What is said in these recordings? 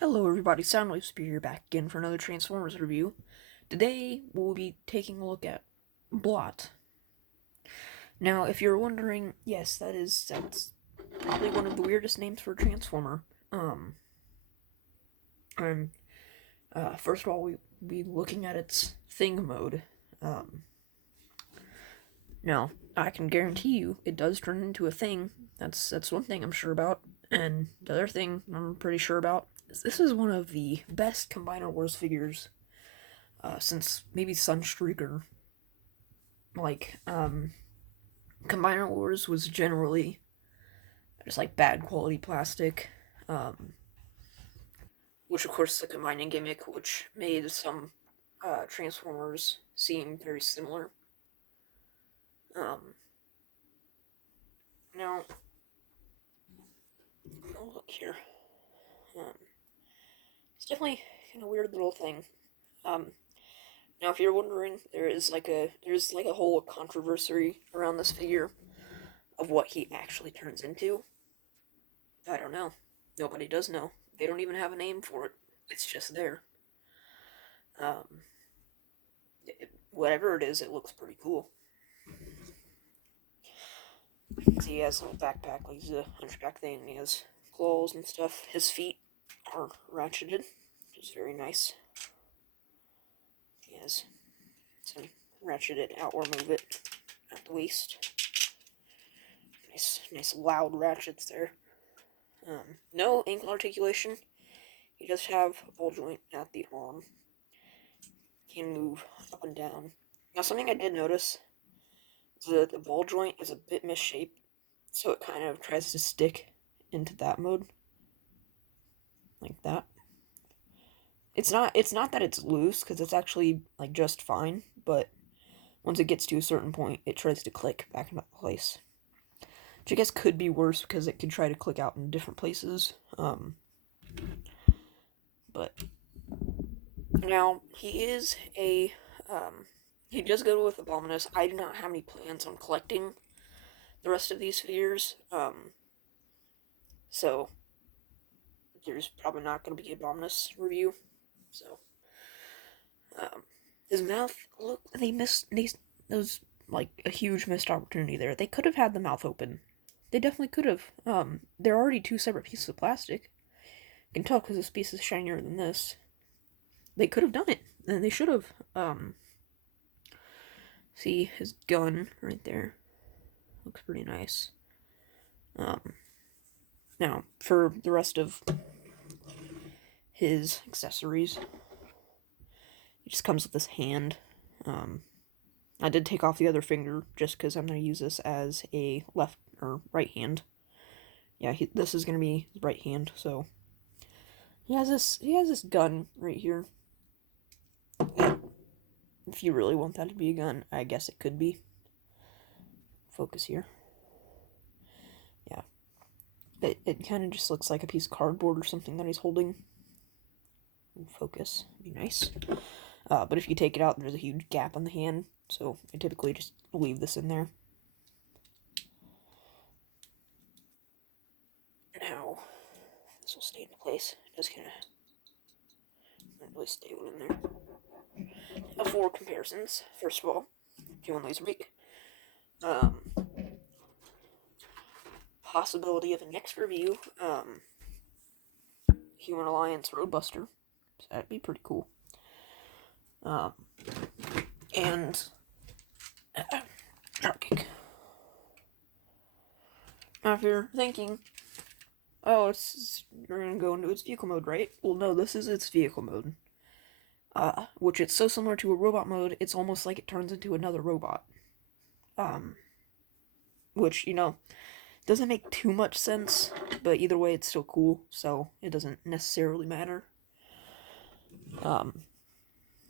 Hello everybody, Soundwave Spear back again for another Transformers review. Today we'll be taking a look at Blot. Now, if you're wondering, yes, that's probably one of the weirdest names for a Transformer. And first of all, we'll be looking at its thing mode. Um, Now, I can guarantee you it does turn into a thing. That's one thing I'm sure about. And the other thing I'm pretty sure about is this is one of the best Combiner Wars figures since maybe Sunstreaker. Like, Combiner Wars was generally just like bad quality plastic, um, which of course is a combining gimmick, which made some Transformers seem very similar. Um, Now, oh, look here. Um, it's definitely kind of weird little thing. Um, Now, if you're wondering, there's like a whole controversy around this figure of what he actually turns into. I don't know. Nobody does know. They don't even have a name for it. It's just there. Um, Whatever it is, it looks pretty cool. See, he has a little backpack, like he's a hunchback thing. He has claws and stuff. His feet are ratcheted, which is very nice. He has some ratcheted outward movement at the waist. Nice loud ratchets there. No ankle articulation. He does have a ball joint at the arm. He can move up and down. Now, something I did notice is that the ball joint is a bit misshaped, so it kind of tries to stick into that mode, like that. It's not that it's loose, because it's actually like just fine, but once it gets to a certain point, it tries to click back into place. Which I guess could be worse because it could try to click out in different places. But now he is he does go with Abominus. I do not have any plans on collecting the rest of these figures. So there's probably not going to be a Abominus review. So his mouth, look, that was like a huge missed opportunity there. They could have had the mouth open. They definitely could have. They're already two separate pieces of plastic. You can tell because this piece is shinier than this. They could have done it, and they should have. See his gun right there. Looks pretty nice. Now, for the rest of his accessories, he just comes with this hand. I did take off the other finger just because I'm going to use this as a left or right hand. Yeah, this is going to be his right hand, so he has this gun right here. And if you really want that to be a gun, I guess it could be. Focus here. Yeah. It kind of just looks like a piece of cardboard or something that he's holding. Focus. Be nice. But if you take it out, there's a huge gap on the hand, so I typically just leave this in there. Now, this will stay in place. It does kind of not really stay in there. Now, for comparisons, first of all, Human Laserbeak. Possibility of a next review, Human Alliance Roadbuster. So that'd be pretty cool. And Dropkick. Now, if you're thinking, oh, we're gonna go into its vehicle mode, right? Well, no, this is its vehicle mode. Which it's so similar to a robot mode, it's almost like it turns into another robot. Which, doesn't make too much sense, but either way, it's still cool, so it doesn't necessarily matter.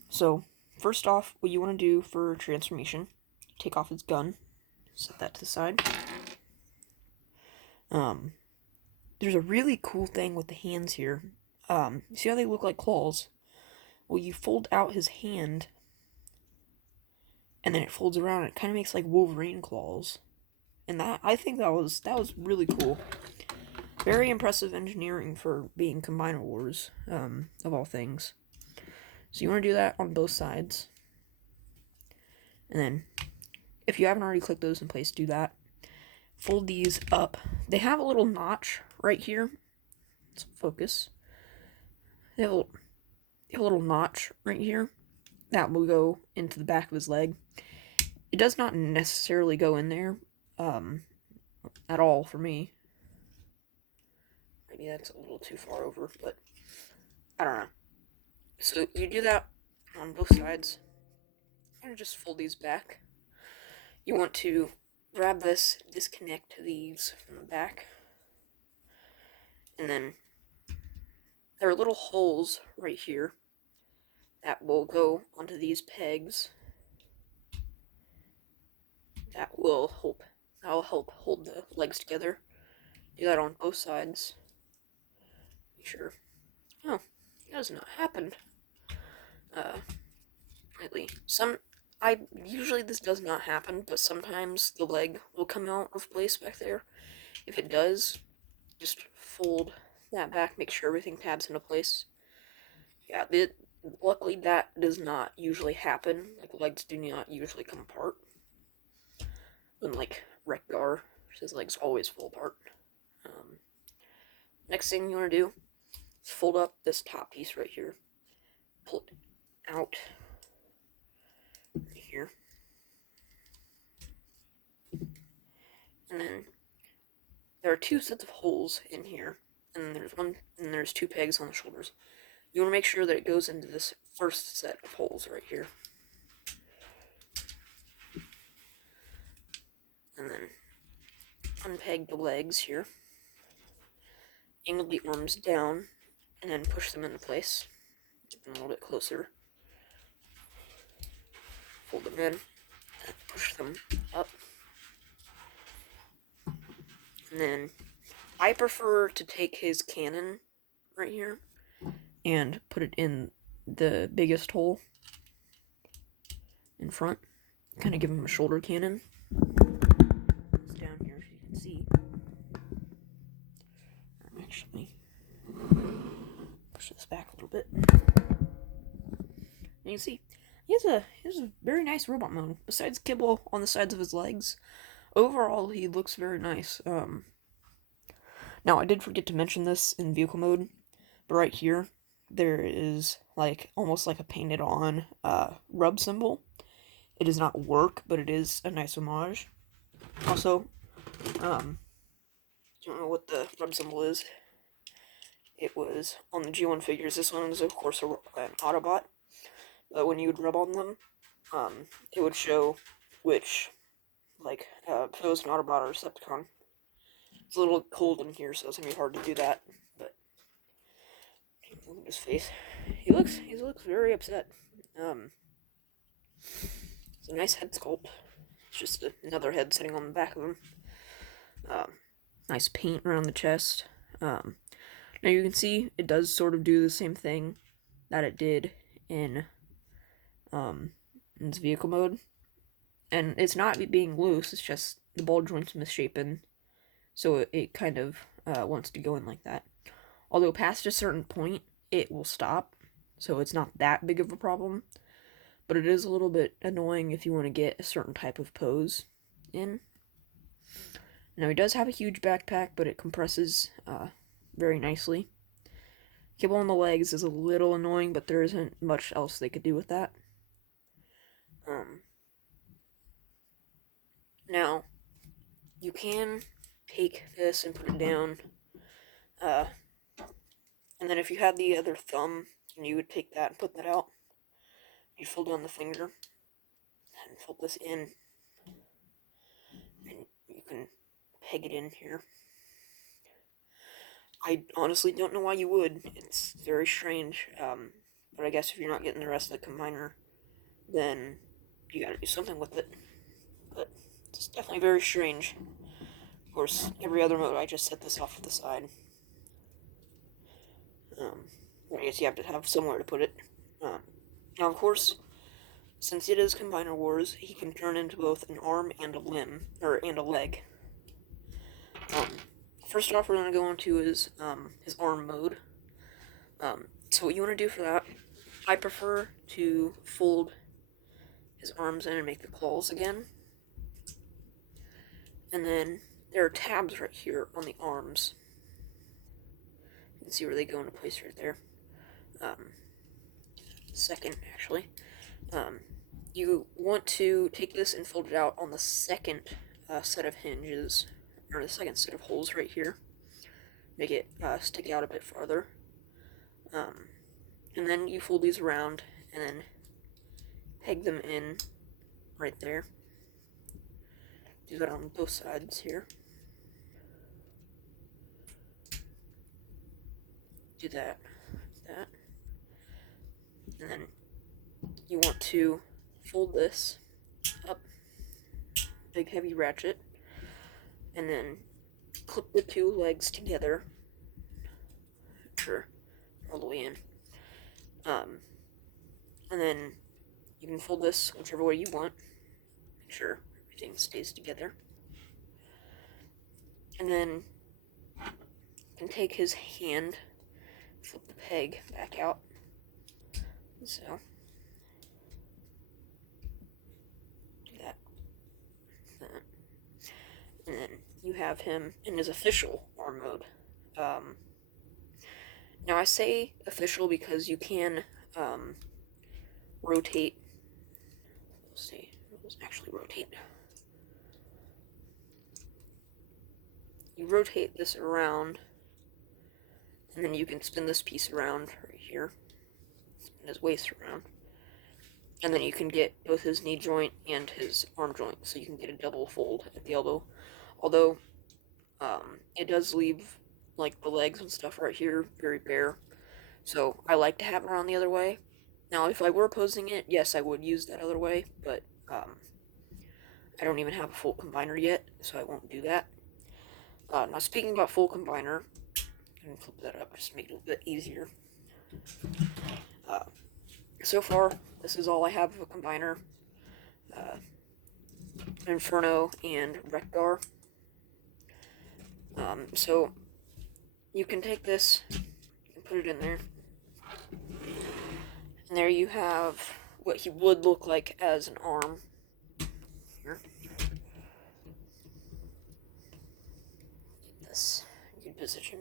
So, first off, what you want to do for transformation, take off its gun, set that to the side. There's a really cool thing with the hands here. See how they look like claws? Well, you fold out his hand, and then it folds around, and it kind of makes like Wolverine claws. And I think that was really cool. Very impressive engineering for being Combiner Wars, of all things. So you want to do that on both sides. And then, if you haven't already clicked those in place, do that. Fold these up. They have a little notch right here. Let's focus. They have a little notch right here that will go into the back of his leg. It does not necessarily go in there at all for me. Maybe that's a little too far over, but I don't know. So you do that on both sides and just fold these back. You want to grab this, disconnect these from the back, and then there are little holes right here that will go onto these pegs that will help hold the legs together. Do that on both sides. Be sure. Oh, it has not happened lately. Usually this does not happen, but sometimes the leg will come out of place back there. If it does, just fold that back, make sure everything tabs into place. Yeah, luckily that does not usually happen. Like, legs do not usually come apart. Unlike Rekgar, his legs always fall apart. Next thing you want to do is fold up this top piece right here. Pull it out right here. And then there are two sets of holes in here. And there's two pegs on the shoulders. You want to make sure that it goes into this first set of holes right here. And then unpeg the legs here. Angle the arms down, and then push them into place. Get them a little bit closer. Fold them in, and push them up. And then I prefer to take his cannon right here and put it in the biggest hole in front. Kind of give him a shoulder cannon. It's down here, as you can see. Actually, push this back a little bit. And you can see he has a very nice robot mode. Besides kibble on the sides of his legs, overall he looks very nice. Now I did forget to mention this in vehicle mode, but right here there is almost like a painted on rub symbol. It does not work, but it is a nice homage. Also, don't know what the rub symbol is. It was on the G1 figures. This one is, of course, an Autobot. But when you would rub on them, it would show which, if it was an Autobot or a Decepticon. It's a little cold in here, so it's gonna be hard to do that. But look at his face. He looks very upset. It's a nice head sculpt. It's just another head sitting on the back of him. Nice paint around the chest. Now you can see it does sort of do the same thing that it did in its vehicle mode. And it's not being loose, it's just the ball joint's misshapen. So it kind of wants to go in like that. Although past a certain point, it will stop. So it's not that big of a problem. But it is a little bit annoying if you want to get a certain type of pose in. Now, he does have a huge backpack, but it compresses very nicely. Kibble on the legs is a little annoying, but there isn't much else they could do with that. Now, you can take this and put it down, and then if you had the other thumb, you would take that and put that out. You fold down the finger, and fold this in, and you can peg it in here. I honestly don't know why you would. It's very strange, but I guess if you're not getting the rest of the combiner, then you gotta do something with it. But it's definitely very strange. Of course, every other mode I just set this off to the side. I guess you have to have somewhere to put it. Now, of course, since it is Combiner Wars, he can turn into both an arm and a limb, and a leg. first off, we're going to go into his arm mode. So what you want to do for that, I prefer to fold his arms in and make the claws again. And then there are tabs right here on the arms. You can see where they go into place right there. Second, actually. You want to take this and fold it out on the second set of hinges, or the second set of holes right here. Make it stick out a bit farther. And then you fold these around and then peg them in right there. Do that on both sides here. Do that. And then you want to fold this up, big heavy ratchet, and then clip the two legs together. Sure, all the way in. And then you can fold this whichever way you want. Make sure everything stays together. And then you can take his hand, flip the peg back out. So, do that. And then you have him in his official arm mode. Now I say official because you can rotate. Let's see, let's actually rotate. You rotate this around, and then you can spin this piece around right here. Spin his waist around. And then you can get both his knee joint and his arm joint, so you can get a double fold at the elbow. Although, it does leave, like, the legs and stuff right here very bare. So, I like to have it around the other way. Now, if I were opposing it, yes, I would use that other way, but, I don't even have a full combiner yet, so I won't do that. Now, speaking about full combiner, I'm gonna flip that up just to make it a little bit easier. So far, this is all I have of a combiner. Inferno and Rekdar. So you can take this and put it in there. And there you have what he would look like as an arm. Here. Get this in good position.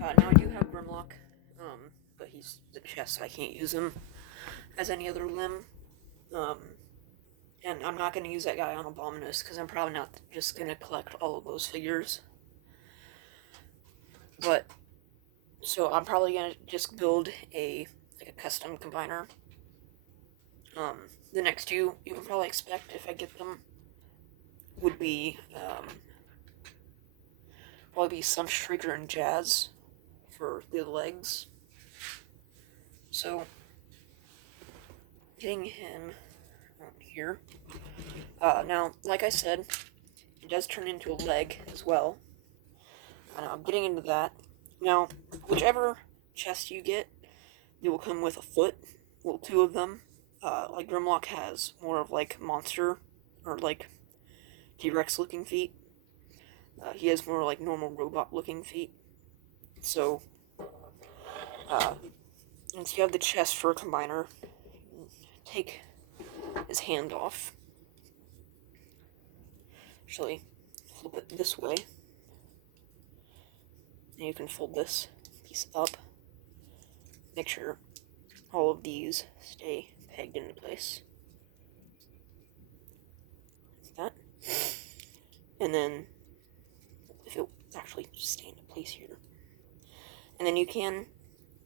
Now I do have Grimlock, but he's the chest, so I can't use him as any other limb. And I'm not going to use that guy on Abominus, because I'm probably not just going to collect all of those figures. But, so I'm probably going to just build a custom combiner. The next two you can probably expect, if I get them, would be, probably be Sunshrieker and Jazz for the legs. So, getting him on here. Now, like I said, it does turn into a leg as well. I'm getting into that. Now, whichever chest you get, they will come with a foot. Well, two of them. Like Grimlock has more of like monster or like T-Rex looking feet. He has more like normal robot looking feet. So, once you have the chest for a combiner, take his hand off. Actually, flip it this way. And you can fold this piece up. Make sure all of these stay pegged into place. Like that. And then, if it actually just stay into place here. And then you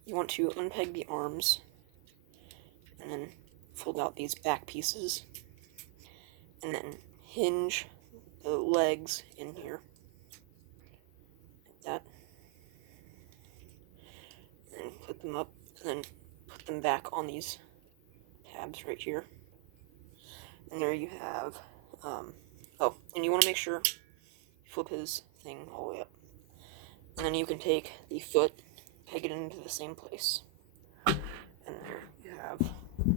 want to unpeg the arms. And then fold out these back pieces. And then hinge the legs in here. Like that. And then clip them up. And then put them back on these tabs right here. And there you have, oh, and you want to make sure you flip his thing all the way up. And then you can take the foot, peg it into the same place. And there you have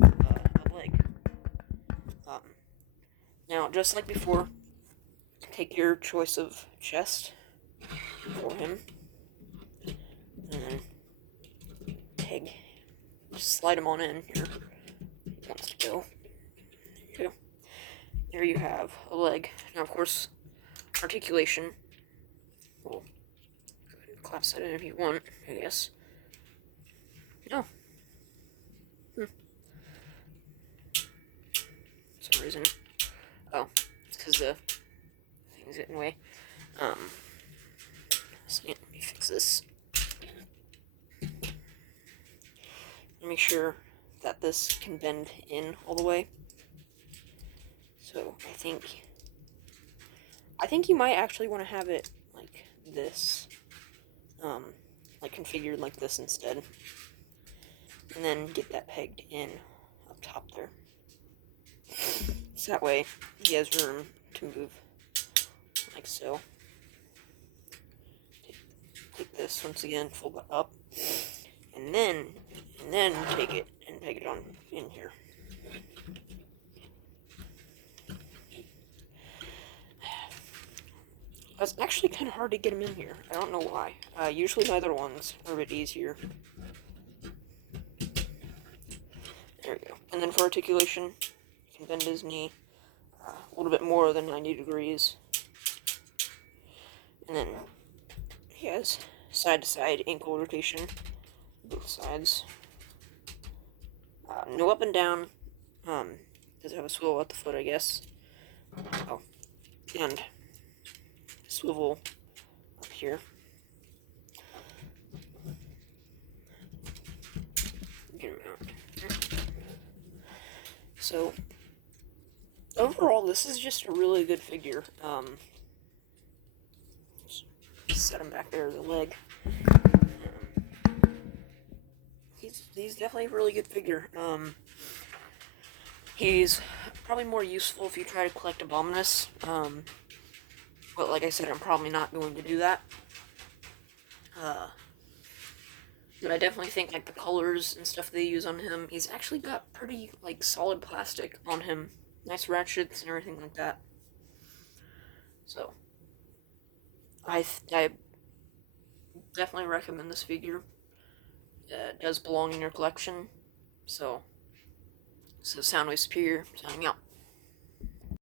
a leg. Now, just like before, take your choice of chest. for him. And then peg. Just slide him on in here. He wants to go. There you go. There you have a leg. Now, of course, articulation. We'll go ahead and collapse that in if you want, I guess. No. For some reason. Oh, it's because the thing's getting in the way. So let me fix this. Make sure that this can bend in all the way. So I think you might actually want to have it like this, like configured like this instead, and then get that pegged in up top there. So that way he has room to move like so. Take this once again, fold it up, and then take it and peg it on in here. It's actually kind of hard to get them in here. I don't know why. Usually my other ones are a bit easier. There we go. And then for articulation, you can bend his knee a little bit more than 90 degrees. And then he has side-to-side ankle rotation, both sides. No up and down. Does have a swivel at the foot, I guess. Oh, and swivel up here. Get him out. So overall, this is just a really good figure. Set him back there as a leg. He's definitely a really good figure. He's probably more useful if you try to collect Abominus. But like I said, I'm probably not going to do that. But I definitely think like the colors and stuff they use on him, he's actually got pretty like solid plastic on him. Nice ratchets and everything like that. So I definitely recommend this figure. It does belong in your collection. So Soundwave Superior signing out.